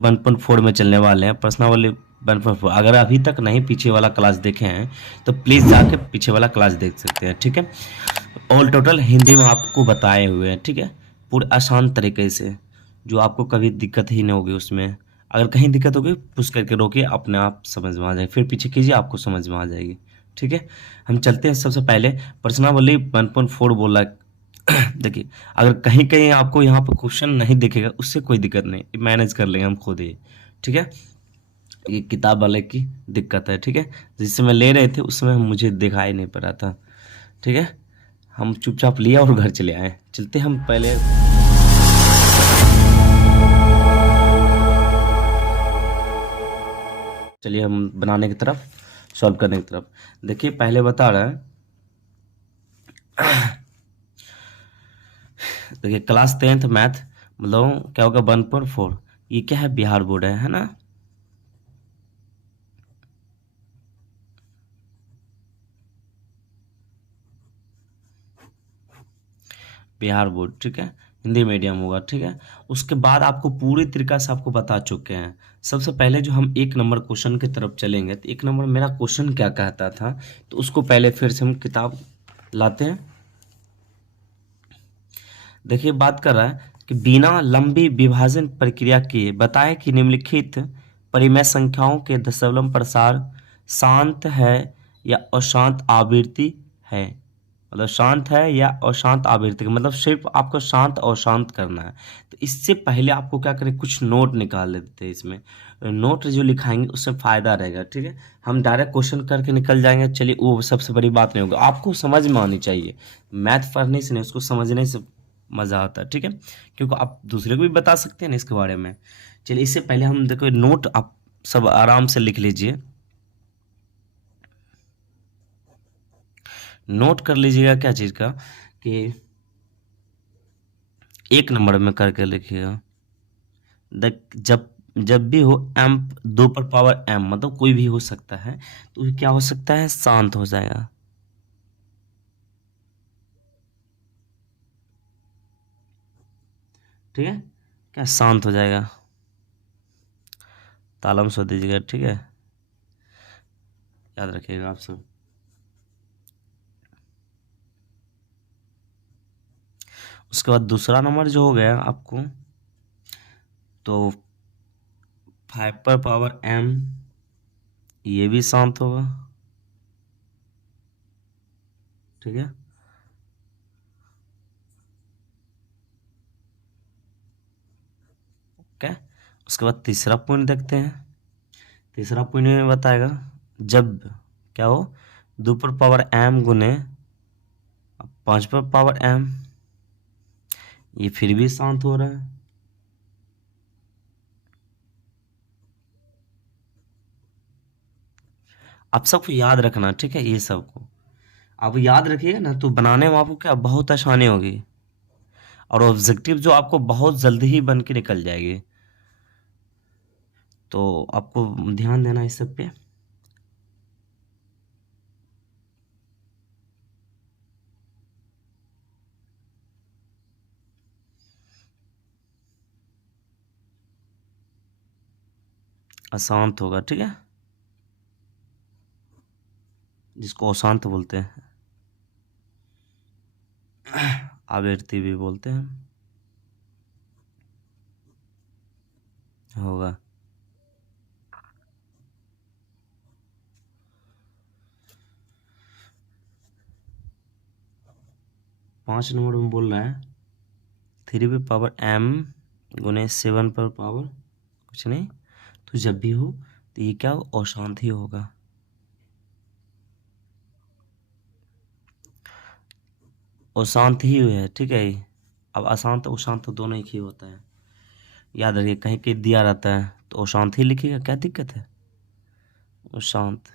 1.4 में चलने वाले हैं, प्रश्नावली 1.4। अगर अभी तक नहीं पीछे वाला क्लास देखे हैं तो प्लीज़ जाके पीछे वाला क्लास देख सकते हैं, ठीक है। ऑल टोटल हिंदी में आपको बताए हुए हैं, ठीक है, पूरे आसान तरीके से, जो आपको कभी दिक्कत ही नहीं होगी उसमें। अगर कहीं दिक्कत होगी पुश करके रोकिए, अपने आप समझ में आ जाएगी, फिर पीछे कीजिए, आपको समझ में आ जाएगी, ठीक है। हम चलते हैं सबसे पहले प्रश्नावली 1.4 बोला। देखिए, अगर कहीं कहीं आपको यहाँ पर क्वेश्चन नहीं दिखेगा उससे कोई दिक्कत नहीं, मैनेज कर लेंगे हम खुद ही, ठीक है। ये किताब वाले की दिक्कत है, ठीक है। जिस समय ले रहे थे उस समय मुझे दिखाई नहीं पड़ा था, ठीक है। हम चुपचाप लिया और घर चले आए। चलते हम पहले चलिए हम बनाने की तरफ, सॉल्व करने की तरफ। देखिए पहले बता रहा है, देखिए क्लास 10th मैथ, मतलब क्या होगा 1.4। ये क्या है, बिहार बोर्ड है ना। बिहार बोर्ड, ठीक है, हिंदी मीडियम होगा, ठीक है। उसके बाद आपको पूरी तरीका से आपको बता चुके हैं। सबसे पहले जो हम 1 नंबर क्वेश्चन की तरफ चलेंगे, तो 1 नंबर मेरा क्वेश्चन क्या कहता था, तो उसको पहले फिर से हम किताब लाते हैं। देखिए बात कर रहा है कि बिना लंबी विभाजन प्रक्रिया के बताएं कि निम्नलिखित परिमेय संख्याओं के दशमलव प्रसार शांत है या अशांत आवृत्ति है। मतलब शांत है या अशांत आवृत्ति का मतलब सिर्फ आपको शांत और शांत करना है। तो इससे पहले आपको क्या करें, कुछ नोट निकाल लेते हैं। इसमें नोट जो लिखाएंगे उससे फायदा रहेगा, ठीक है। हम डायरेक्ट क्वेश्चन करके निकल जाएंगे, चलिए वो सबसे बड़ी बात नहीं होगा, आपको समझ में आनी चाहिए। मैथ पढ़ने से नहीं, उसको समझने से मज़ा आता है, ठीक है। क्योंकि आप दूसरे को भी बता सकते हैं ना इसके बारे में। चलिए इससे पहले हम देखो नोट आप सब आराम से लिख लीजिए, नोट कर लीजिएगा क्या चीज़ का, कि 1 नंबर में करके लिखिएगा। जब जब भी हो m 2 पर पावर m, मतलब कोई भी हो सकता है, तो ये क्या हो सकता है, शांत हो जाएगा, ठीक है। क्या शांत हो जाएगा, तालम सो दीजिएगा, ठीक है, याद रखिएगा आप सब। उसके बाद दूसरा नंबर जो हो गया आपको, तो 5 पर पावर m, ये भी शांत होगा, ठीक है। ओके, उसके बाद तीसरा पॉइंट देखते हैं। तीसरा पॉइंट में बताएगा जब क्या हो, 2 पर पावर m गुने 5 पर पावर m, ये फिर भी शांत हो रहा है। आप सबको याद रखना, ठीक है, ये सबको आप याद रखिएगा ना, तो बनाने में आपको क्या बहुत आसानी होगी, और ऑब्जेक्टिव जो आपको बहुत जल्दी ही बन के निकल जाएगी। तो आपको ध्यान देना इस सब पे। अशांत होगा, ठीक है, जिसको अशांत बोलते हैं, आवृत्ति भी बोलते हैं, होगा। 5 नंबर में बोल रहा है 3 पर पावर m गुने 7 पर पावर कुछ नहीं, तो जब भी हो तो ये क्या हो, अशांत ही होगा। अशांत ही है, ठीक है। अब अशांत और शांत तो दोनों एक ही होता है, याद रखिए। कहीं कहीं दिया रहता है तो अशांत ही लिखिएगा, क्या दिक्कत है, अशांत।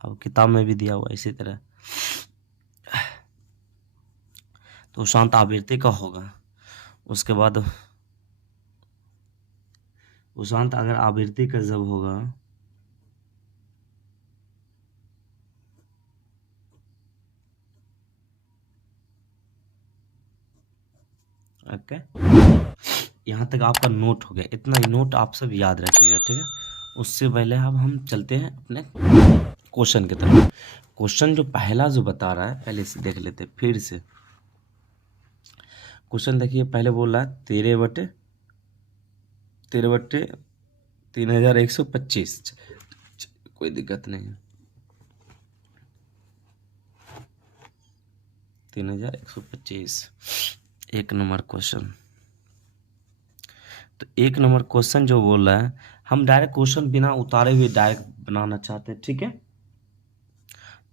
अब किताब में भी दिया हुआ है इसी तरह, तो शांत आवृत्ति का होगा। उसके बाद शांत अगर आवृत्ति का जब होगा, ओके, यहाँ तक आपका नोट हो गया, इतना ही नोट आप सब याद रखिएगा, ठीक है। उससे पहले अब हम चलते हैं अपने क्वेश्चन की तरफ। क्वेश्चन जो पहला जो बता रहा है, पहले से देख लेते हैं फिर से। क्वेश्चन देखिए, पहले बोल रहा है 13/3,125। कोई दिक्कत नहीं है। 3,125 एक नंबर क्वेश्चन। तो एक नंबर क्वेश्चन जो बोल रहा है, हम डायरेक्ट क्वेश्चन बिना उतारे हुए डायरेक्ट बनाना चाहते हैं, ठीक है।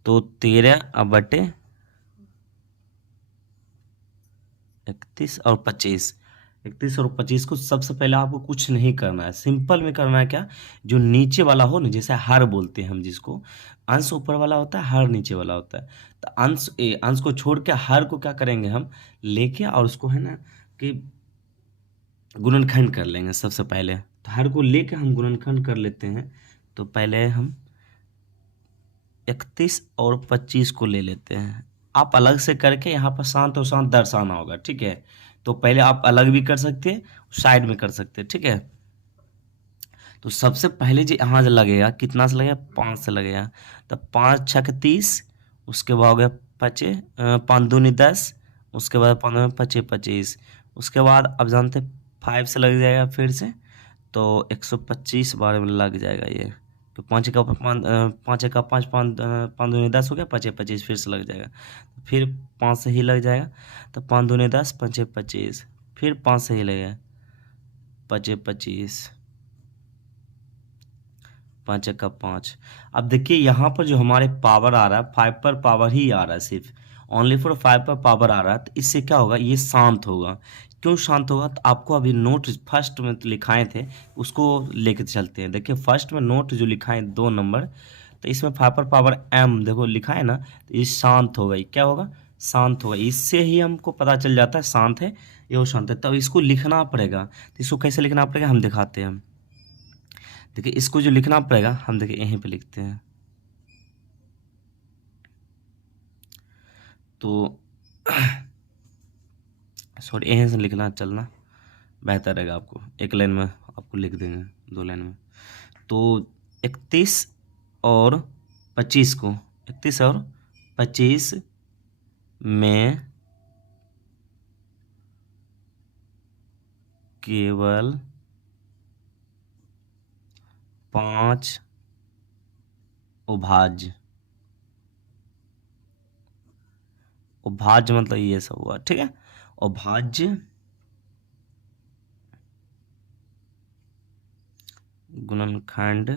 तो 13/31 और 25, 31 और 25 को सबसे पहले आपको कुछ नहीं करना है, सिंपल में करना है क्या, जो नीचे वाला हो ना, जैसे हर बोलते हैं हम जिसको, अंश ऊपर वाला होता है, हर नीचे वाला होता है। तो अंश को छोड़ के हर को क्या करेंगे हम लेके, और उसको है ना कि गुणनखंड कर लेंगे सबसे पहले। तो हर को लेके हम गुणनखंड कर लेते हैं। तो पहले हम 31 और 25 को ले लेते हैं। आप अलग से करके यहाँ पर शांत और शांत दर्शाना होगा, ठीक है। तो पहले आप अलग भी कर सकते हैं, साइड में कर सकते हैं, ठीक है। तो सबसे पहले जो यहाँ जो लगेगा, कितना से लगेगा, 5 से लगेगा। तो 5 छक 30, उसके बाद हो गया 25, 5 दूनी 10, उसके बाद 15 25 25, उसके बाद अब जानते 5 से लग जाएगा फिर से। तो 125 बार में लग जाएगा ये। तो 5 का 5, 5 का 5, 5 5 दूनी 10 हो गया, 25 25 फिर से लग जाएगा। फिर 5 से ही लग जाएगा। तो 5 दूनी 10, 25 25, फिर 5 से ही लगेगा, 25 25, 5 का 5। अब देखिए यहाँ पर जो हमारे पावर आ रहा है, 5 पर पावर ही आ रहा है, सिर्फ ओनली फॉर 5 पर पावर आ रहा है। तो इससे क्या होगा, ये शांत होगा। क्यों शांत होगा, तो आपको अभी नोट फर्स्ट में तो लिखाए थे, उसको लेके चलते हैं। देखिए फर्स्ट में नोट जो लिखाए 2 नंबर, तो इसमें 5 पर पावर m देखो लिखा है ना, तो ये शांत होगा। ये क्या होगा, शांत होगा। इससे ही हमको पता चल जाता है शांत है ये, वो शांत है। तब इसको लिखना पड़ेगा। तो इसको कैसे लिखना पड़ेगा हम दिखाते हैं। देखिए इसको जो लिखना पड़ेगा, हम देखिए यहीं पे लिखते हैं। तो सॉरी, यहीं से लिखना चलना बेहतर रहेगा। आपको एक लाइन में आपको लिख देंगे, 2 लाइन में। तो 31 और 25 को, 31 और 25 में केवल 5 अभाज्य, अभाज्य मतलब ये सब हुआ, ठीक है। अभाज्य गुणनखंड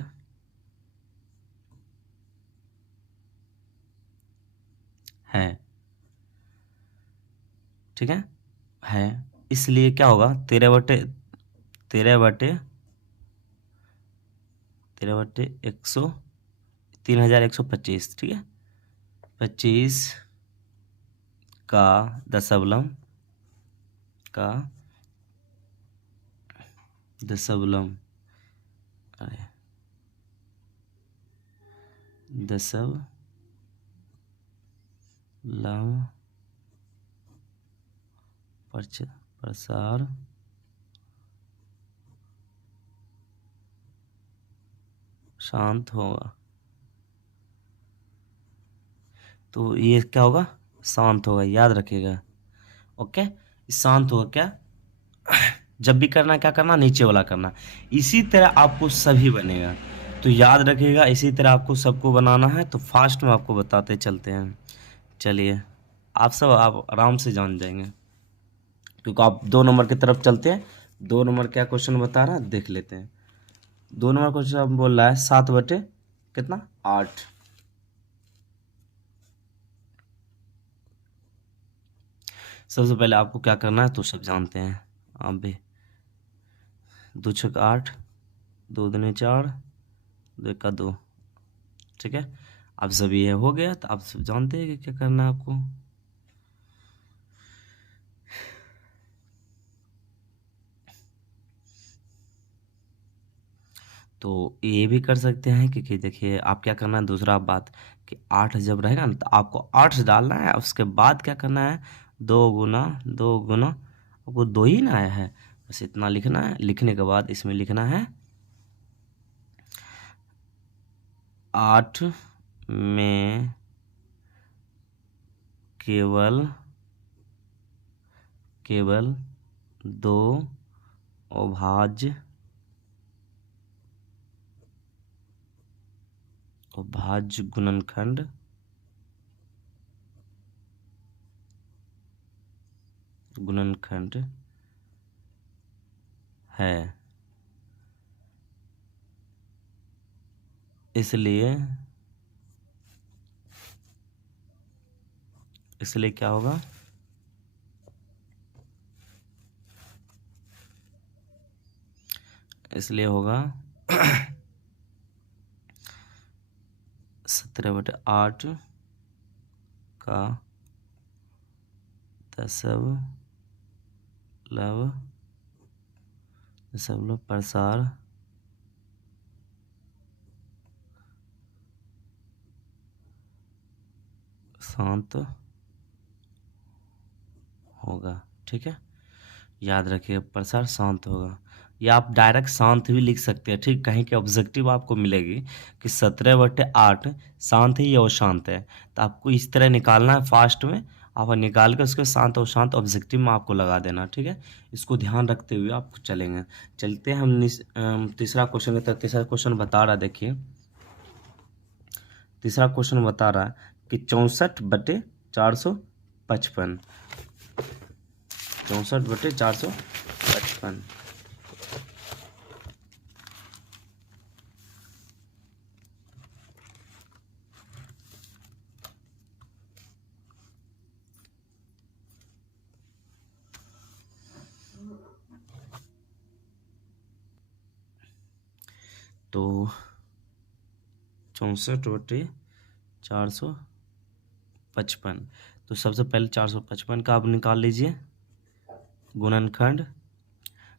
है, ठीक है। इसलिए क्या होगा, 13/125, ठीक है। 25 का दशमलव का दशमलव, अरे दशमलव प्रसार शांत होगा। तो ये क्या होगा, शांत होगा, याद रखिएगा। ओके, शांत होगा क्या, जब भी करना क्या करना, नीचे वाला करना। इसी तरह आपको सभी बनेगा, तो याद रखिएगा। इसी तरह आपको सबको बनाना है। तो फास्ट में आपको बताते चलते हैं। चलिए, आप सब आप आराम से जान जाएंगे, क्योंकि आप 2 नंबर की तरफ चलते हैं। 2 नंबर क्या क्वेश्चन बता रहा है देख लेते हैं। 2 नंबर क्वेश्चन बोल रहा है 7/, कितना, 8। सबसे पहले आपको क्या करना है तो सब जानते हैं आप भी। 2 छक 8, 2 दूनी 4, 2 एका 2, ठीक है। अब सब ये हो गया, तो आप सब जानते हैं कि क्या करना है आपको। तो ये भी कर सकते हैं कि देखिए आप क्या करना है, दूसरा बात कि 8 जब रहेगा ना, तो आपको 8 से डालना है। उसके बाद क्या करना है, 2 गुना 2 गुना, आपको 2 ही ना आया है, बस इतना लिखना है। लिखने के बाद इसमें लिखना है 8 में केवल दो अभाज्य गुणनखंड है, इसलिए क्या होगा, इसलिए होगा 17/8 का दशमलव प्रसार शांत होगा। ठीक है, याद रखिए प्रसार शांत होगा, या आप डायरेक्ट शांत भी लिख सकते हैं। ठीक, कहीं के ऑब्जेक्टिव आपको मिलेगी कि 17/8 शांत है या अशांत है, तो आपको इस तरह निकालना है फास्ट में। आप निकाल के उसके शांत और शांत ऑब्जेक्टिव में आपको लगा देना। ठीक है, इसको ध्यान रखते हुए आप चलेंगे। चलते हैं हम तीसरा क्वेश्चन। तो तीसरा क्वेश्चन बता रहा, देखिए तीसरा क्वेश्चन बता रहा है कि 64/455, 64/455। तो 64/455, तो सबसे पहले 455 का आप निकाल लीजिए गुणनखंड।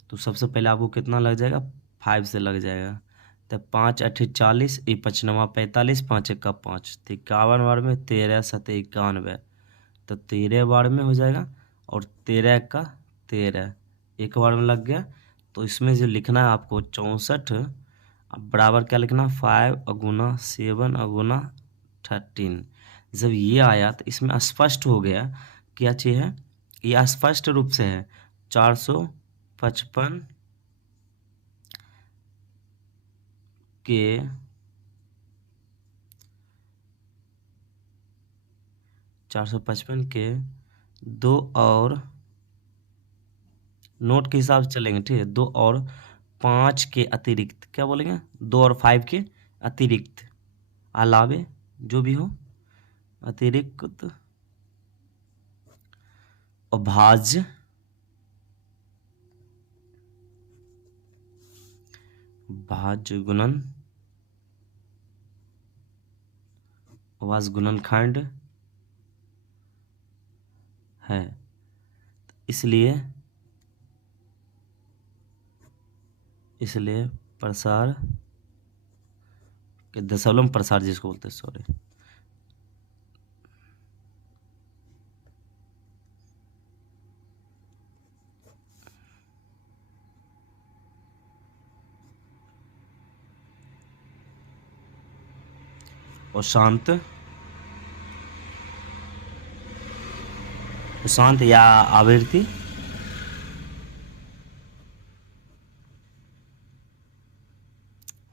तो सबसे पहले आपको कितना लग जाएगा, 5 से लग जाएगा। तो 5×8 = 40, 5×9 = 45, 5×1 = 5, तो 51 बार में 13×7 = 91, तो 13 बार में हो जाएगा। और 13×1 = 13, एक बार में लग गया। तो इसमें जो लिखना है आपको 64, अब बराबर क्या लिखना, 5 × 7 × 13। जब ये आया तो इसमें स्पष्ट हो गया क्या चीज़ है, ये स्पष्ट रूप से है 455 के 455 के 2 और नोट के हिसाब से चलेंगे। ठीक है, 2 और 5 के अतिरिक्त, क्या बोलेंगे, 2 और 5 के अतिरिक्त, अलावे जो भी हो, अतिरिक्त अभाज्य गुणन अभाज्य गुणनखंड है, इसलिए प्रसार के दशमलव प्रसार जिसको बोलते हैं, सॉरी, और शांत या आवृत्ति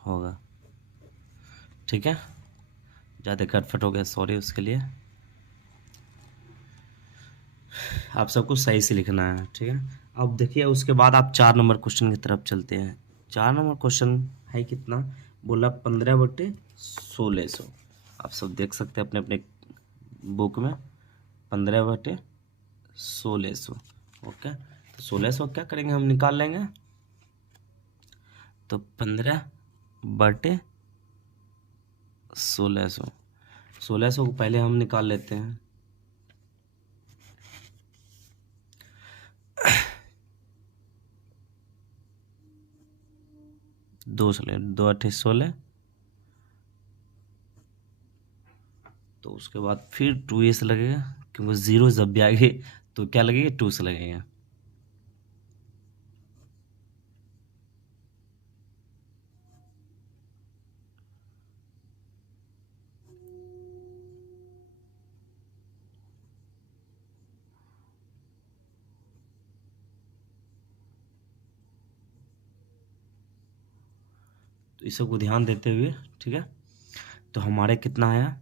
होगा। ठीक है, ज़्यादा कटफट हो गया, सॉरी उसके लिए। आप सबको सही से लिखना है। ठीक है, अब देखिए उसके बाद आप 4 नंबर क्वेश्चन की तरफ चलते हैं। 4 नंबर क्वेश्चन है कितना, बोला 15/1600। आप सब देख सकते हैं अपने अपने बुक में 15/1600। ओके, तो 1600 क्या करेंगे, हम निकाल लेंगे। तो 15/1600, 1600 को पहले हम निकाल लेते हैं। दो 8 16, तो उसके बाद फिर 2 से लगेगा, क्योंकि 0 जब भी आएगी तो क्या लगेगा, 2 से लगेगा। तो इस सबको ध्यान देते हुए, ठीक है। तो हमारे कितना आया,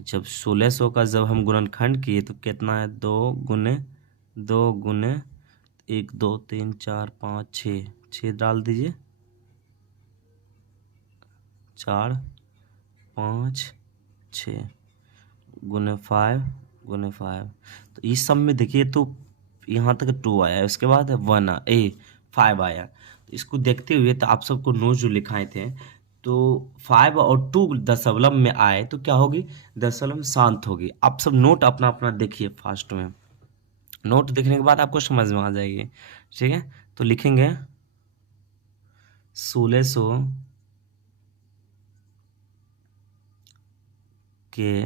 जब 1600 का जब हम गुणनखंड किए तो कितना है, 2 गुने 1 2 3 4 5 6, 6 डाल दीजिए, 4 5 6 गुने 5 तो इस सब में देखिए तो यहाँ तक 2 आया, उसके बाद 5 आया। तो इसको देखते हुए तो आप सबको नोट जो लिखाए थे, तो 5 और 2 दशमलव में आए तो क्या होगी, दशमलव शांत होगी। आप सब नोट अपना अपना देखिए फास्ट में, नोट देखने के बाद आपको समझ में आ जाएगी, ठीक है। तो लिखेंगे 1600 के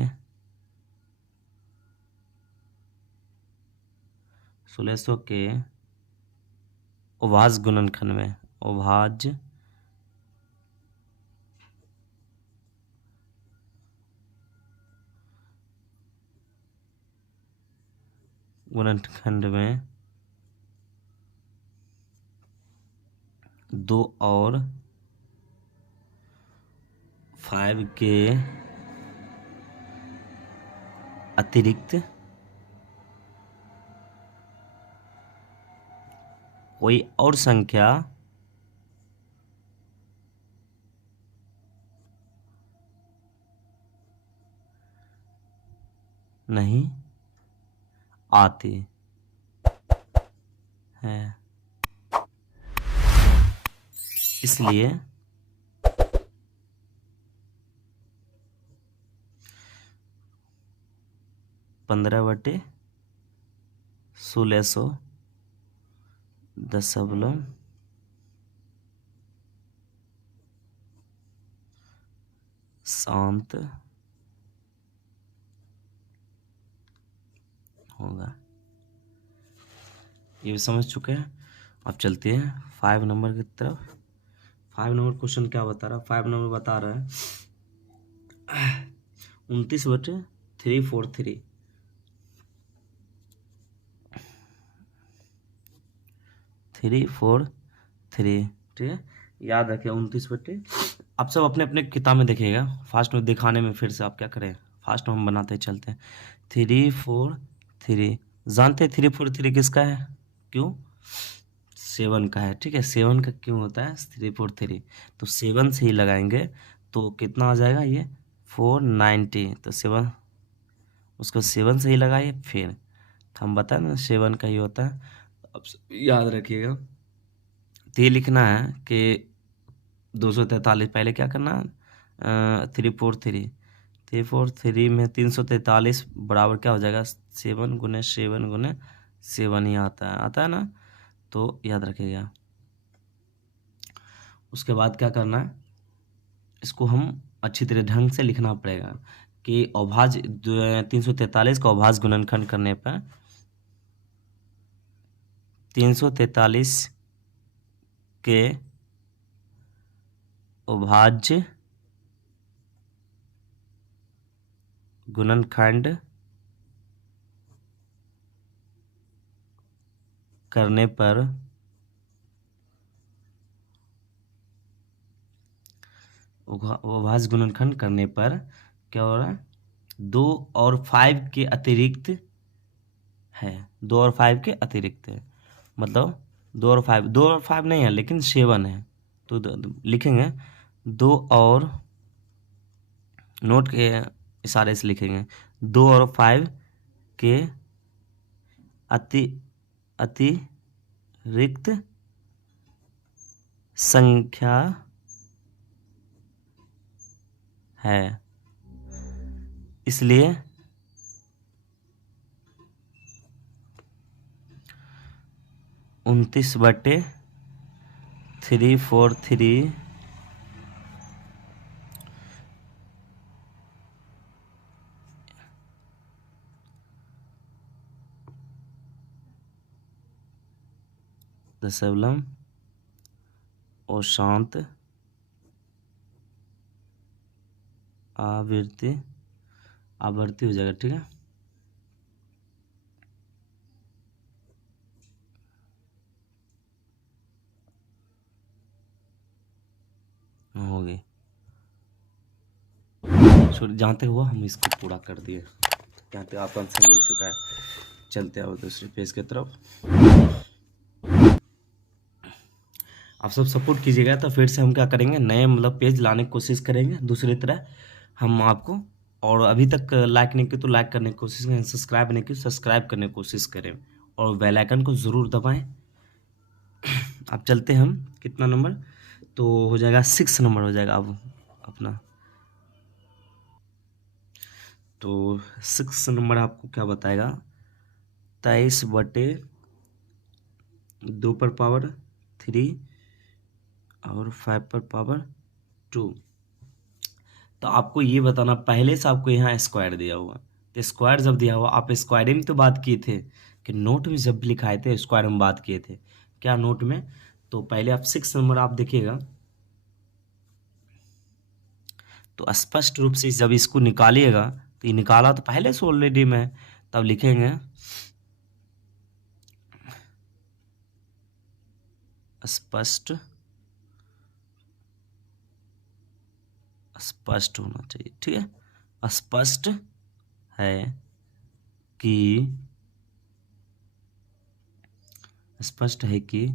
1600 के अभाज्य गुणनखंड में, अभाज्य गुणनखंड में 2 और 5 के अतिरिक्त कोई और संख्या नहीं आती है, इसलिए 15/1600 दशमलव शांत होगा। ये भी समझ चुके हैं। अब चलते हैं 5 नंबर की तरफ। 5 नंबर क्वेश्चन क्या बता रहा है, 5 नंबर बता रहा है 29/343, 343, ठीक है। याद रखें 29/, आप सब अपने अपने किताब में देखिएगा, फास्ट में दिखाने में फिर से आप क्या करें, फास्ट में हम बनाते चलते हैं। 343, जानते हैं 343 किसका है, क्यों, 7 का है, ठीक है। 7 का क्यों होता है 343, तो 7 से ही लगाएंगे तो कितना आ जाएगा ये 490, तो 7, उसको 7 से ही लगाइए, फिर हम बताए ना 7 का ही होता है। अब याद रखिएगा, तो ये लिखना है कि 243, पहले क्या करना है 343 में 343 बराबर क्या हो जाएगा, 7 × 7 × 7 ही आता है ना, तो याद रखिएगा। उसके बाद क्या करना है, इसको हम अच्छी तरह ढंग से लिखना पड़ेगा कि अभाज्य 343 का अभाज्य गुणनखंड करने पर 343 के अभाज्य गुणनखंड करने पर अभाज्य गुणनखंड करने पर क्या हो रहा है, 2 और 5 के अतिरिक्त है, 2 और 5 के अतिरिक्त है, मतलब 2 और 5 नहीं है लेकिन 7 है, तो लिखेंगे 2 और, नोट के इशारे से लिखेंगे 2 और 5 के अति अतिरिक्त संख्या है, इसलिए 29/343 दशमलव और शांत आवृत्ति हो जाएगा, ठीक है। छोड़, जहाँ तक हुआ हम इसको पूरा कर दिए, यहाँ तक आपको आंसर मिल चुका है। चलते हैं दूसरे पेज की तरफ। आप सब सपोर्ट कीजिएगा तो फिर से हम क्या करेंगे, नए मतलब पेज लाने की कोशिश करेंगे दूसरी तरह हम आपको। और अभी तक लाइक नहीं की तो लाइक करने की कोशिश करें, सब्सक्राइब नहीं की सब्सक्राइब करने की कोशिश करें, और बेल आइकन को ज़रूर दबाएं। अब चलते हम कितना नंबर, तो हो जाएगा 6 नंबर हो जाएगा अब अपना। तो 6 नंबर आपको क्या बताएगा, 23/2 पर पावर 3 और 5 पर पावर 2। तो आपको ये बताना, पहले से आपको यहाँ स्क्वायर दिया हुआ, तो स्क्वायर जब दिया हुआ, आप स्क्वायरिंग में तो बात किए थे कि नोट में जब भी लिखाए थे स्क्वायर में बात किए थे क्या नोट में। तो पहले आप 6 नंबर आप देखिएगा, तो स्पष्ट रूप से जब इसको निकालिएगा, तो ये निकाला तो पहले से ऑलरेडी में, तब लिखेंगे स्पष्ट, स्पष्ट होना चाहिए, ठीक है। स्पष्ट है कि, स्पष्ट है कि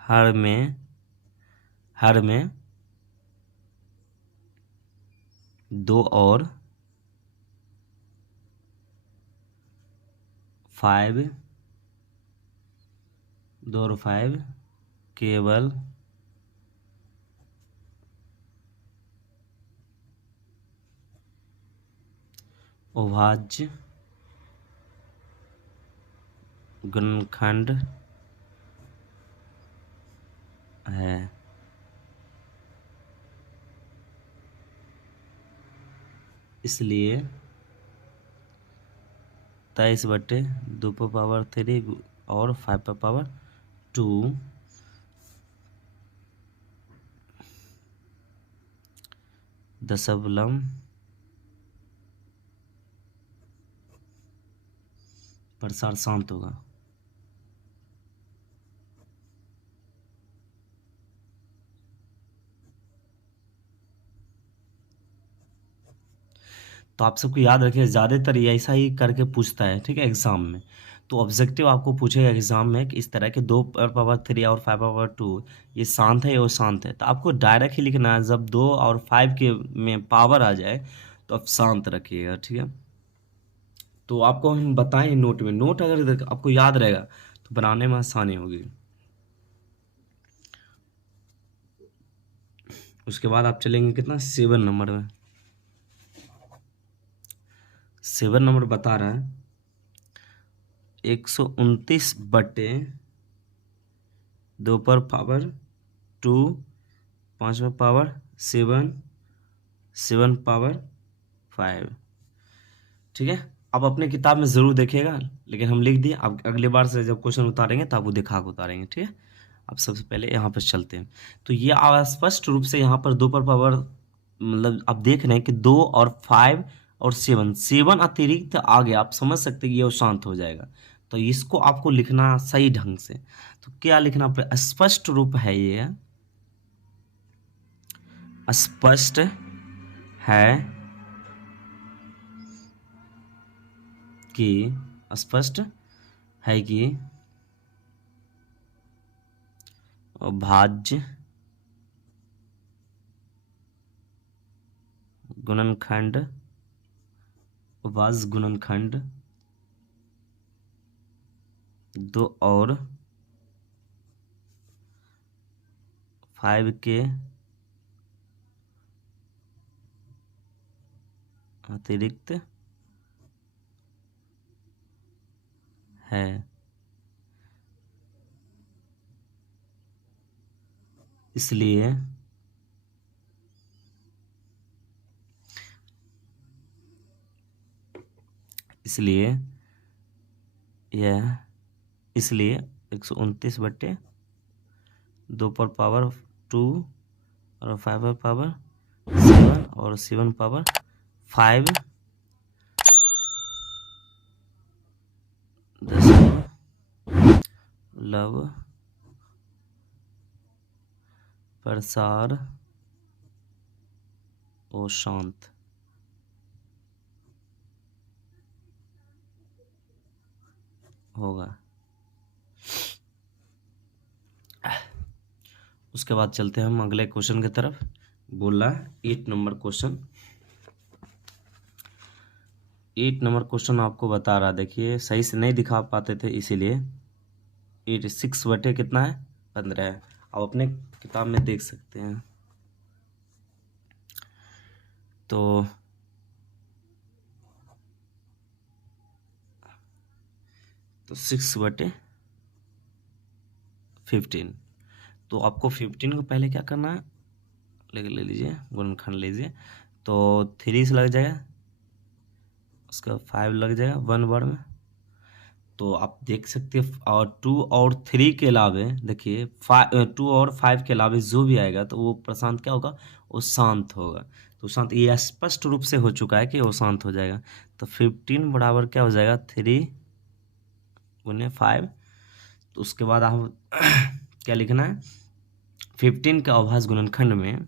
हर में 2 और 5 केवल अभाज्य गुणनखंड है। इसलिए 23/2 पर पावर 3 और 5 पर पावर 2 दशमलव प्रसार शांत होगा। तो आप सबको याद रखिए, ज़्यादातर ये ऐसा ही करके पूछता है, ठीक है, एग्जाम में। तो ऑब्जेक्टिव आपको पूछेगा एग्जाम में कि इस तरह के 2 पर पावर 3 और 5 पावर 2 ये शांत है और शांत है, तो आपको डायरेक्ट ही लिखना है। जब 2 और 5 के में पावर आ जाए तो आप शांत रखिएगा, ठीक है। तो आपको हम बताएं नोट में, नोट अगर आपको याद रहेगा तो बनाने में आसानी होगी। उसके बाद आप चलेंगे कितना, 7 नंबर में। 7 नंबर बता रहा है 129/2 पर पावर 2, 5 पर पावर 7, 7 पावर 5, ठीक है। आप अपने किताब में ज़रूर देखिएगा, लेकिन हम लिख दिए, अब अगली बार से जब क्वेश्चन उतारेंगे तो आपको दिखा के उतारेंगे, ठीक है। अब सबसे पहले यहाँ पर चलते हैं। तो ये आप स्पष्ट रूप से यहाँ पर 2 पर पावर, मतलब आप देख रहे हैं कि 2 और 5 और 7 अतिरिक्त आ गया, आप समझ सकते हैं कि ये शांत हो जाएगा। तो इसको आपको लिखना सही ढंग से, तो क्या लिखना पड़ेगा, स्पष्ट रूप है, ये स्पष्ट है कि, स्पष्ट है कि भाज्य गुणनखंड, भाज्य गुणनखंड 2 और 5 के अतिरिक्त है। इसलिए यह, इसलिए 129/2 पर पावर 2 और 5 पर पावर 7 और 7 पावर 5 दशमलव प्रसार ओ शांत होगा। उसके बाद चलते हैं हम अगले क्वेश्चन की तरफ। बोल रहा है 8 नंबर क्वेश्चन। 8 नंबर क्वेश्चन आपको बता रहा, देखिए सही से नहीं दिखा पाते थे इसीलिए। 86 बटे कितना है 15 है। आप अपने किताब में देख सकते हैं। तो 6 बटे 15। तो आपको 15 को पहले क्या करना है, ले लीजिए गुणनखंड लीजिए। तो 3 से लग जाएगा, उसका 5 लग जाएगा 1 बार में। तो आप देख सकते हैं, और 2 और 3 के अलावे देखिए 2 और 5 के अलावे जो भी आएगा तो वो प्रशांत क्या होगा, वो शांत होगा। तो शांत, ये स्पष्ट रूप से हो चुका है कि वो शांत हो जाएगा। तो 15 बराबर क्या हो जाएगा 3 गुने 5। तो उसके बाद आप क्या लिखना है, 15 के अभाज्य गुणनखंड में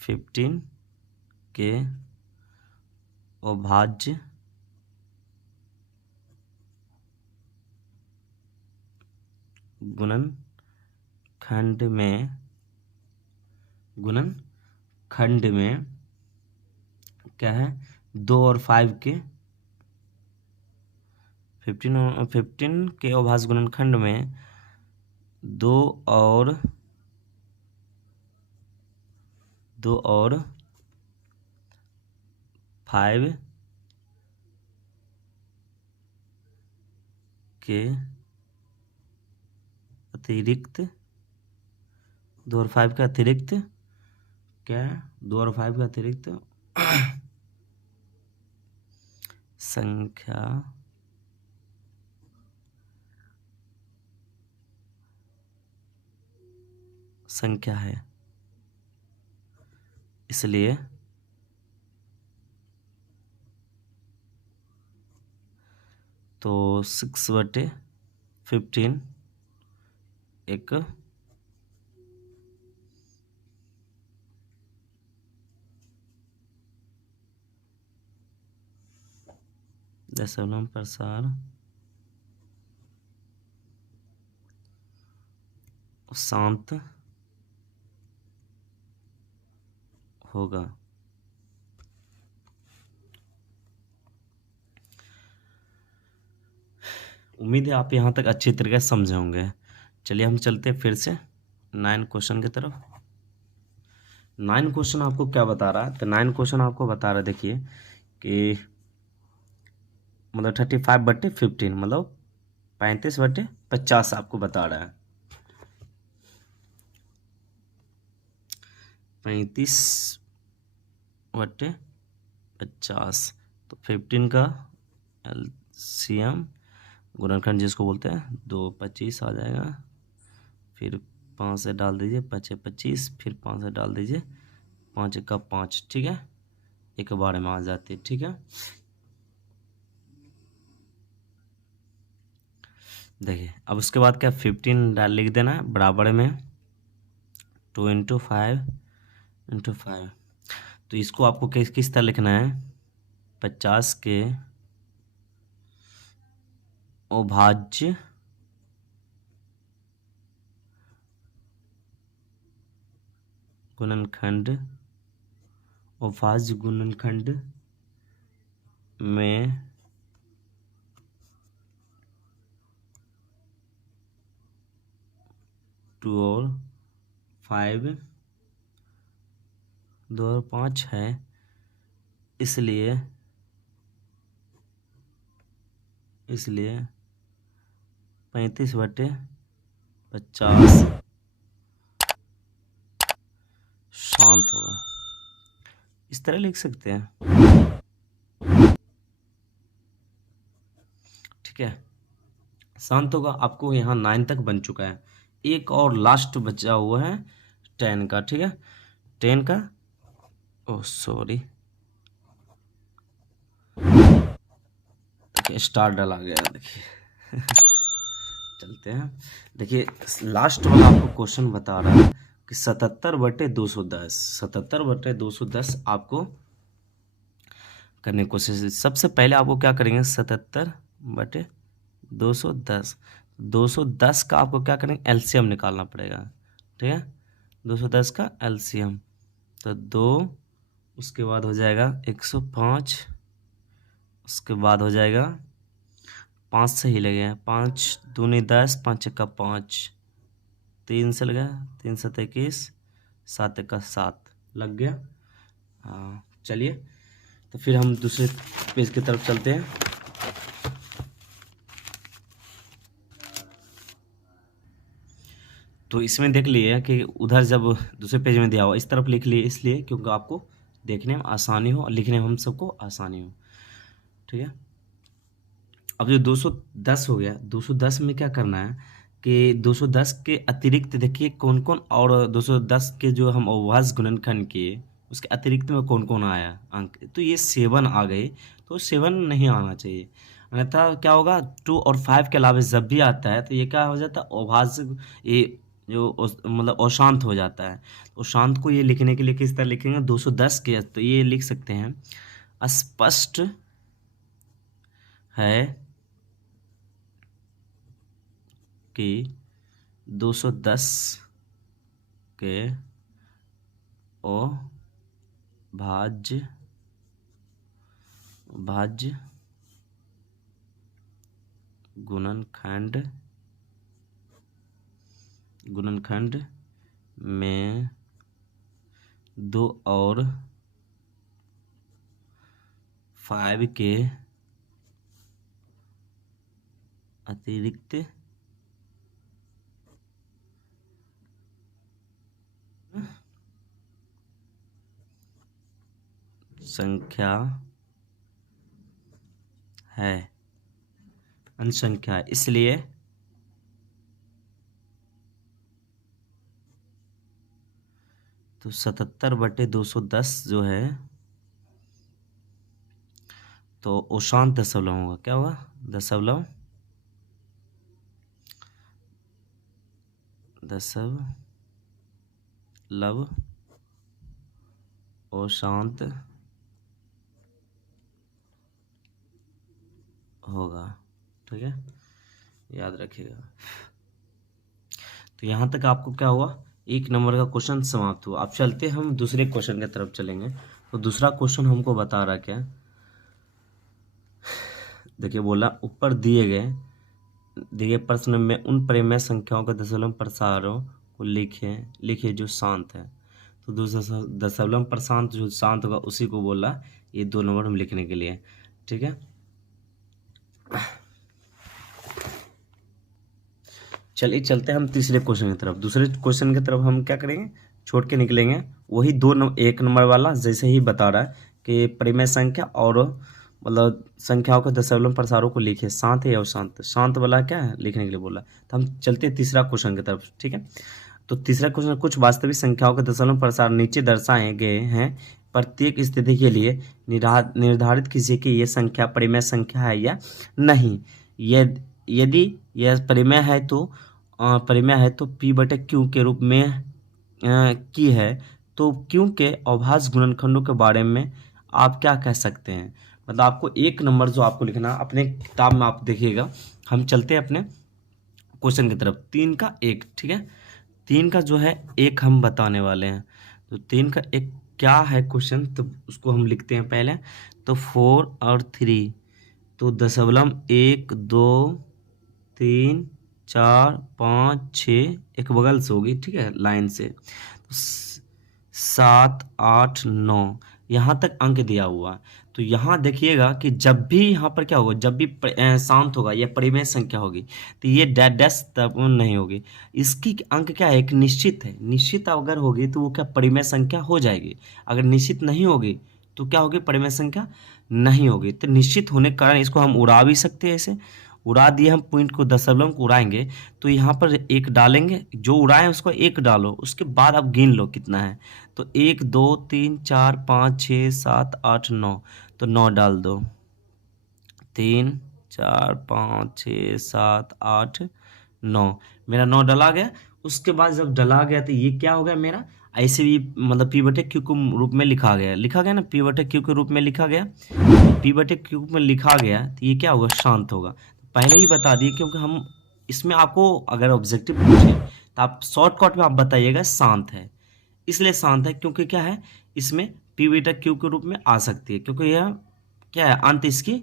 15 के अभाज्य गुणनखंड में क्या है, 2 और 5 के 15 के अभाज्य गुणनखंड में 2 और 5 के अतिरिक्त 2 और 5 का अतिरिक्त क्या है, 2 और 5 का अतिरिक्त संख्या है। इसलिए तो 6 बटे 15 एक दशमलव प्रसार शांत होगा। उम्मीद है आप यहाँ तक अच्छी तरीके से समझे होंगे। चलिए हम चलते हैं फिर से 9 क्वेश्चन की तरफ। 9 क्वेश्चन आपको क्या बता रहा है, तो 9 क्वेश्चन आपको बता रहा है, देखिए कि मतलब 35 बटे 15 मतलब 35 बटे 50 आपको बता रहा है। 35 बटे 50। तो 15 का एलसीएम गुणनखंड जिसको बोलते हैं 2 25 आ जाएगा। फिर 5 से डाल दीजिए, 5 25, फिर 5 से डाल दीजिए, 5 का 5, ठीक है, एक बार में आ जाती है, ठीक है। देखिए अब उसके बाद क्या 15 डाल लिख देना है बराबर में 2 × 5 × 5। तो इसको आपको किस तरह लिखना है, 50 के अभाज्य गुणनखंड में 2 और 5 2 और 5 है। इसलिए 35 बटे 50 शांत होगा। इस तरह लिख सकते हैं, ठीक है, शांत होगा। आपको यहाँ 9 तक बन चुका है, एक और लास्ट बचा हुआ है 10 का, ठीक है, 10 का, ओह सॉरी, देखिए स्टार डाला गया, देखिए चलते हैं। देखिए लास्ट वाला आपको क्वेश्चन बता रहा है कि 77/210, 77/210 आपको करने की कोशिश। सबसे पहले आपको क्या करेंगे, 77/210, 210 का आपको क्या करेंगे, एलसीएम निकालना पड़ेगा। ठीक है, 210 का एलसीएम, तो 2, उसके बाद हो जाएगा 105, उसके बाद हो जाएगा 5 से ही लगे, 5 दूनी 10, 5 का 5, 3 से लगा, 3 7 21, 7 का 7 लग गया। हाँ चलिए, तो फिर हम दूसरे पेज की तरफ चलते हैं। तो इसमें देख लिए कि उधर जब दूसरे पेज में दिया हुआ इस तरफ लिख लिए, इसलिए क्योंकि आपको देखने में आसानी हो और लिखने में हम सबको आसानी हो। ठीक है, अब जो 210 हो गया, 210 में क्या करना है कि 210 के अतिरिक्त देखिए कौन कौन, और 210 के जो हम अवभाज्य गुणनखंड किए उसके अतिरिक्त में कौन कौन आया अंक, तो ये 7 आ गए, तो 7 नहीं आना चाहिए, अन्यथा क्या होगा 2 और 5 के अलावा जब भी आता है तो ये क्या हो जाता है, अवभाज्य, ये जो मतलब अशांत हो जाता है। तो शांत को ये लिखने के लिए किस तरह लिखेंगे, 210 के, तो ये लिख सकते हैं, स्पष्ट है कि 210 के अभाज्य गुणनखंड में 2 और 5 के अतिरिक्त संख्या है, अंश संख्या है, इसलिए तो 77/210 जो है तो अशांत दशमलव होगा, क्या होगा, दशमलव अशांत होगा। ठीक है, याद रखिएगा। तो यहाँ तक आपको क्या हुआ, 1 नंबर का क्वेश्चन समाप्त हुआ। अब चलते हम दूसरे क्वेश्चन की तरफ चलेंगे। तो दूसरा क्वेश्चन हमको बता रहा क्या, देखिए बोला ऊपर दिए गए प्रश्न में उन परिमेय संख्याओं के दशमलव प्रसारों को लिखिए जो शांत है। तो दशमलव प्रशांत जो शांत होगा उसी को बोला ये 2 नंबर में लिखने के लिए। ठीक है, चलिए चलते हैं हम तीसरे क्वेश्चन की तरफ। दूसरे क्वेश्चन की तरफ हम क्या करेंगे, छोड़ के निकलेंगे वही 1 नंबर वाला, जैसे ही बता रहा है कि परिमेय संख्या और मतलब संख्याओं के दशमलव प्रसारों को लिखिए, शांत है या अशांत, शांत वाला क्या है लिखने के लिए बोला। तो हम चलते हैं तीसरा क्वेश्चन की तरफ। ठीक है, तो तीसरा क्वेश्चन, कुछ वास्तविक संख्याओं के दशमलव प्रसार नीचे दर्शाए गए हैं, प्रत्येक स्थिति के लिए निर्धारित कीजिए कि यह संख्या परिमेय संख्या है या नहीं। यदि यह परिमेय है तो P/Q के रूप में की है, तो Q के अभाज्य गुणनखंडों के बारे में आप क्या कह सकते हैं। मतलब आपको 1 नंबर जो आपको लिखना अपने किताब में, आप देखिएगा। हम चलते हैं अपने क्वेश्चन की तरफ। 3 का 1, ठीक है, 3 का जो है 1 हम बताने वाले हैं। तो 3 का 1 क्या है क्वेश्चन, तो उसको हम लिखते हैं पहले। तो 4 और 3, तो दशमलव 1 2 3 4 5 6, एक बगल से होगी, ठीक है, लाइन से। 7 8 9 यहाँ तक अंक दिया हुआ। तो यहाँ देखिएगा कि जब भी यहाँ पर क्या होगा, जब भी शांत होगा या परिमेय संख्या होगी तो ये डैश तब नहीं होगी। इसकी अंक क्या है, एक निश्चित है, निश्चित अगर होगी तो वो क्या परिमेय संख्या हो जाएगी। अगर निश्चित नहीं होगी तो क्या होगी, परिमेय संख्या नहीं होगी। तो निश्चित होने के कारण इसको हम उड़ा भी सकते हैं, ऐसे उड़ा दिए हम पॉइंट को, दशमलव को उड़ाएंगे तो यहाँ पर 1 डालेंगे, जो उड़ाएं उसको 1 डालो, उसके बाद आप गिन लो कितना है। तो 1 2 3 4 5 6 7 8 9, तो 9 डाल दो, 3 4 5 6 7 8 9, मेरा 9 डला गया। उसके बाद जब डला गया तो ये क्या हो गया मेरा, ऐसे भी मतलब पी बटे क्यू के रूप में लिखा गया ना, पी बटे क्यू के रूप में लिखा गया। पी बटे क्यू में लिखा गया तो ये क्या होगा, शांत होगा। पहले ही बता दिए, क्योंकि हम इसमें आपको अगर ऑब्जेक्टिव पूछे तो आप शॉर्टकट में आप बताइएगा शांत है। इसलिए शांत है क्योंकि क्या है, इसमें पी बीटा क्यू के रूप में आ सकती है, क्योंकि यह क्या है, अंत इसकी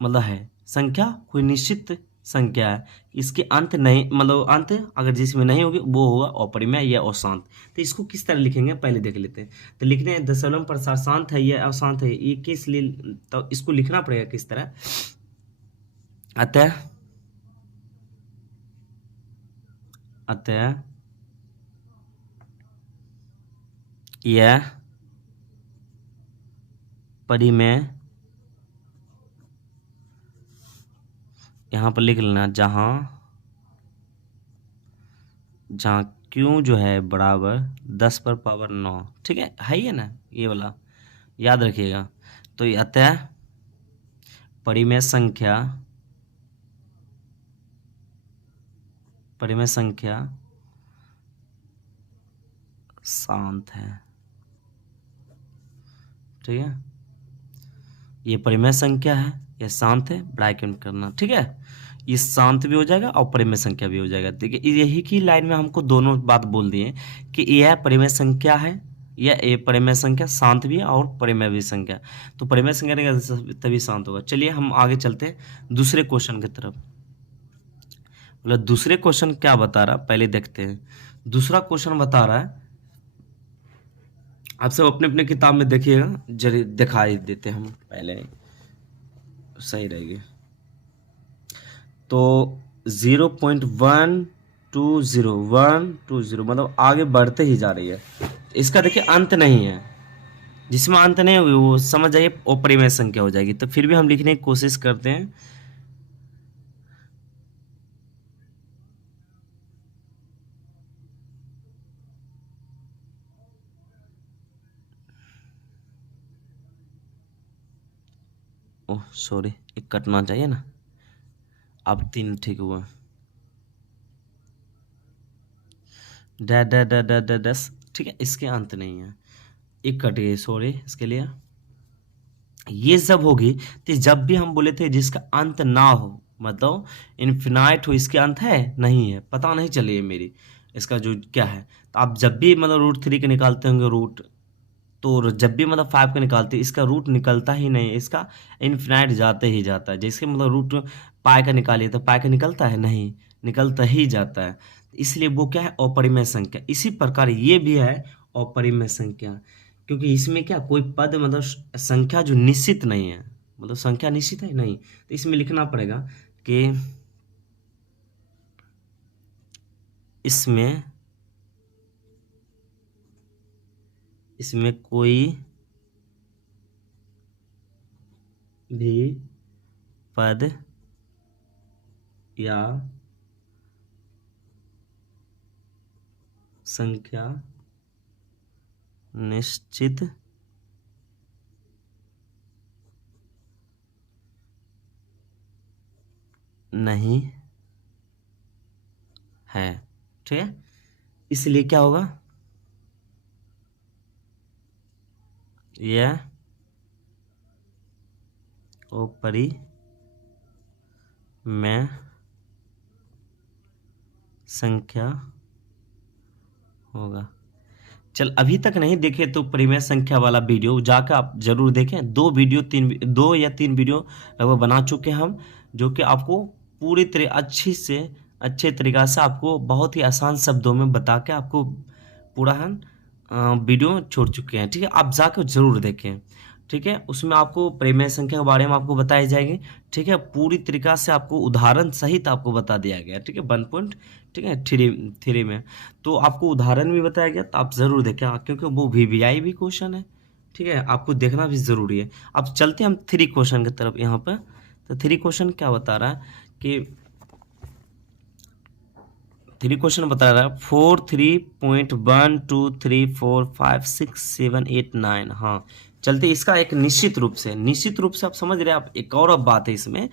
मतलब है संख्या, कोई निश्चित संख्या है, इसके अंत नहीं, मतलब अंत अगर जिसमें नहीं होगी वो होगा अपरिमेय या अशांत। तो इसको किस तरह लिखेंगे पहले देख लेते हैं। तो लिखने हैं दशमलव प्रसार शांत है या अशांत है, ये किस लिए, तो इसको लिखना पड़ेगा किस तरह। अतः यह परिमेय, यहाँ पर लिख लेना जहाँ क्यू जो है बराबर 10 पर पावर 9, ठीक है ही है ना ये वाला, याद रखिएगा। तो अतः परिमेय संख्या शांत है, ठीक है। ये परिमेय संख्या है, ये शांत है, ब्रैकेट करना, ठीक है। ये शांत भी हो जाएगा और परिमेय संख्या भी हो जाएगा। देखिए यही की लाइन में हमको दोनों बात बोल दिए कि यह परिमेय संख्या है, यह परिमेय संख्या शांत भी है और परिमेय भी संख्या। तो परिमेय संख्या रहेगा तभी शांत होगा। चलिए हम आगे चलते हैं दूसरे क्वेश्चन की तरफ। मतलब दूसरे क्वेश्चन क्या बता रहा, पहले देखते हैं। दूसरा क्वेश्चन बता रहा है, आप सब अपने अपने किताब में देखिएगा, जरूर दिखाई देते हम पहले, सही रहेगी। तो 0.120120 मतलब आगे बढ़ते ही जा रही है। इसका देखिए अंत नहीं है, जिसमें अंत नहीं होगी वो समझ जाइए अपरिमेय संख्या हो जाएगी। तो फिर भी हम लिखने की कोशिश करते हैं। ओह सॉरी, एक कटना चाहिए ना, अब 3 ठीक हुआ। डैश, ठीक है, इसके अंत नहीं है, एक कट गई, सॉरी इसके लिए। ये सब होगी तो जब भी हम बोले थे जिसका अंत ना हो, मतलब इन्फिनाइट हो, इसके अंत है नहीं है, पता नहीं चलिए मेरी इसका जो क्या है। तो आप जब भी मतलब √3 के निकालते होंगे रूट, तो जब भी मतलब 5 का निकालते हैं, इसका रूट निकलता ही नहीं, इसका इन्फिनाइट जाते ही जाता है। जैसे मतलब रूट पाई का निकालिए तो पाई का निकलता है नहीं, निकलता ही जाता है। इसलिए वो क्या है, अपरिमेय संख्या। इसी प्रकार ये भी है अपरिमेय संख्या, क्योंकि इसमें क्या कोई पद मतलब संख्या जो निश्चित नहीं है, मतलब संख्या निश्चित है नहीं, तो इसमें लिखना पड़ेगा कि इसमें कोई भी पद या संख्या निश्चित नहीं है, ठीक है। इसलिए क्या होगा, यह अपरिमेय संख्या होगा। चल अभी तक नहीं देखे तो परिमेय संख्या वाला वीडियो जाकर आप जरूर देखें। 2 या 3 वीडियो लगभग बना चुके हम, जो कि आपको पूरी तरह अच्छे तरीक़ा से आपको बहुत ही आसान शब्दों में बता के आपको पूरा वीडियो छोड़ चुके हैं, ठीक है। आप जाकर जरूर देखें, ठीक है। उसमें आपको परिमेय संख्या के बारे में आपको बताई जाएगी, ठीक है। पूरी तरीक़ा से आपको उदाहरण सहित आपको बता दिया गया, ठीक है। 1 पॉइंट, ठीक है, 3 में तो आपको उदाहरण भी बताया गया, तो आप ज़रूर देखें, क्योंकि वो VVI भी क्वेश्चन है, ठीक है, आपको देखना भी ज़रूरी है। अब चलते हम 3 क्वेश्चन की तरफ यहाँ पर। तो 3 क्वेश्चन क्या बता रहा है कि 3 क्वेश्चन बता रहा है 4 3.1 2 3 4 5 6 7 8 9। हाँ चलते इसका एक निश्चित रूप से आप समझ रहे हैं। आप एक और अब बात है इसमें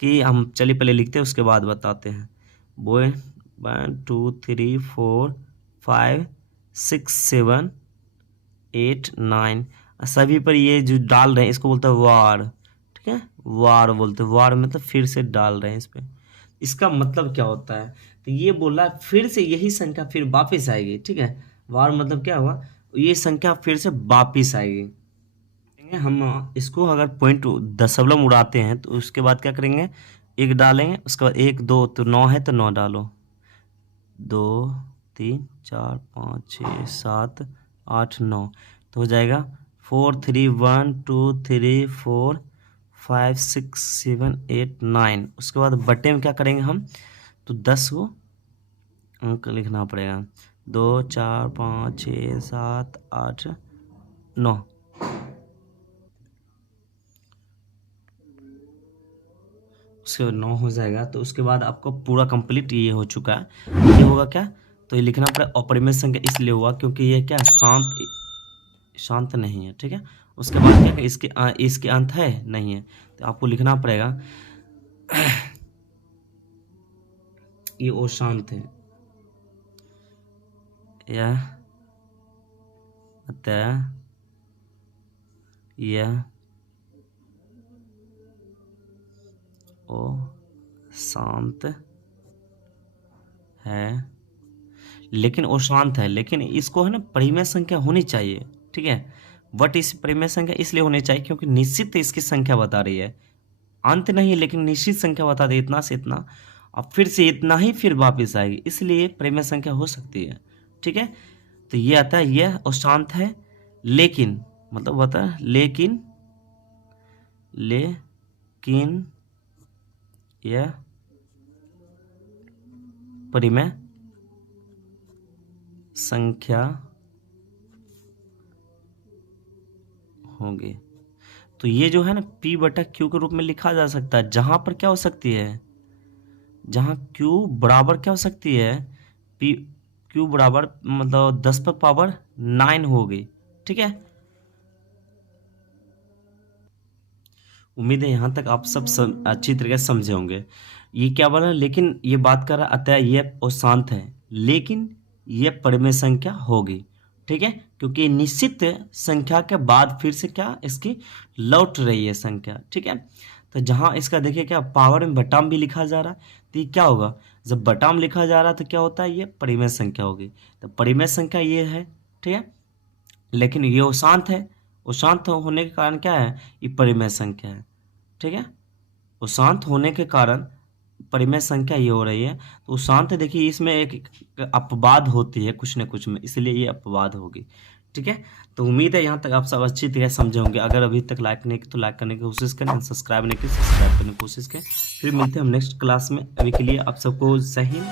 कि हम चलिए पहले लिखते हैं उसके बाद बताते हैं। वो 1 2 3 4 5 6 7 8 9 सभी पर ये जो डाल रहे हैं इसको बोलते हैं वार। ठीक है, वार बोलते हैं, वार मतलब फिर से डाल रहे हैं इस पे। इसका मतलब क्या होता है, तो ये बोला फिर से यही संख्या फिर वापस आएगी। ठीक है, वार मतलब क्या हुआ, ये संख्या फिर से वापस आएगी। हम इसको अगर पॉइंट दशमलव उड़ाते हैं तो उसके बाद क्या करेंगे, एक डालेंगे, उसके बाद 1 2 तो 9 है तो 9 डालो, 2 3 4 5 6 7 8 9 तो हो जाएगा 4 3 1 2 3 4 5 6 7 8 9। उसके बाद बटे में क्या करेंगे हम, तो 10 को अंक लिखना पड़ेगा, 2 4 5 6 7 8 9। उसके बाद 9 हो जाएगा तो उसके बाद आपको पूरा कंप्लीट ये हो चुका है। ये होगा क्या, तो ये लिखना पड़ेगा अपरिमेय संख्या इसलिए हुआ क्योंकि ये क्या शांत नहीं है। ठीक है, उसके बाद क्या इसके अंत है नहीं है, तो आपको लिखना पड़ेगा ये अशांत है, यह अतः यह ओ शांत है, लेकिन वो शांत है, लेकिन इसको है ना परिमेय संख्या होनी चाहिए। ठीक है, बट इस परिमेय संख्या इसलिए होनी चाहिए क्योंकि निश्चित इसकी संख्या बता रही है, अंत नहीं है लेकिन निश्चित संख्या बता दे इतना से इतना, और फिर से इतना ही फिर वापस आएगी, इसलिए परिमेय संख्या हो सकती है। ठीक है, तो ये आता है यह अशांत है, लेकिन मतलब बता लेकिन यह परिमेय संख्या होगी। तो ये जो है ना P बटा Q के रूप में लिखा जा सकता है, जहां पर क्या हो सकती है, जहां Q बराबर क्या हो सकती है, Q बराबर मतलब 10 पर पावर 9 होगी। ठीक है, उम्मीद है यहाँ तक आप सब अच्छी तरीके से समझे होंगे। ये क्या बोला, लेकिन ये बात कर रहा अतः ये अशांत है लेकिन ये परिमेय संख्या होगी। ठीक है, क्योंकि निश्चित संख्या के बाद फिर से क्या इसकी लौट रही है संख्या। ठीक है, तो जहाँ इसका देखिए क्या पावर में बटाम भी लिखा जा रहा है, तो ये क्या होगा, जब बटाम लिखा जा रहा है तो क्या होता है, ये परिमेय संख्या होगी। तो परिमेय संख्या ये है। ठीक है, लेकिन ये अशांत है, अशांत होने के कारण क्या है, ये परिमेय संख्या है। ठीक है, अशांत होने के कारण परिमेय संख्या ये हो रही है। तो अशांत देखिए इसमें एक अपवाद होती है कुछ न कुछ में, इसलिए ये अपवाद होगी। ठीक है, तो उम्मीद है यहाँ तक आप सब अच्छी तरह समझे होंगे। अगर अभी तक लाइक नहीं की तो लाइक करने की कोशिश करें, सब्सक्राइब नहीं की सब्सक्राइब करने की कोशिश करें। फिर मिलते हैं हम नेक्स्ट क्लास में, अभी के लिए आप सबको जय हिंद।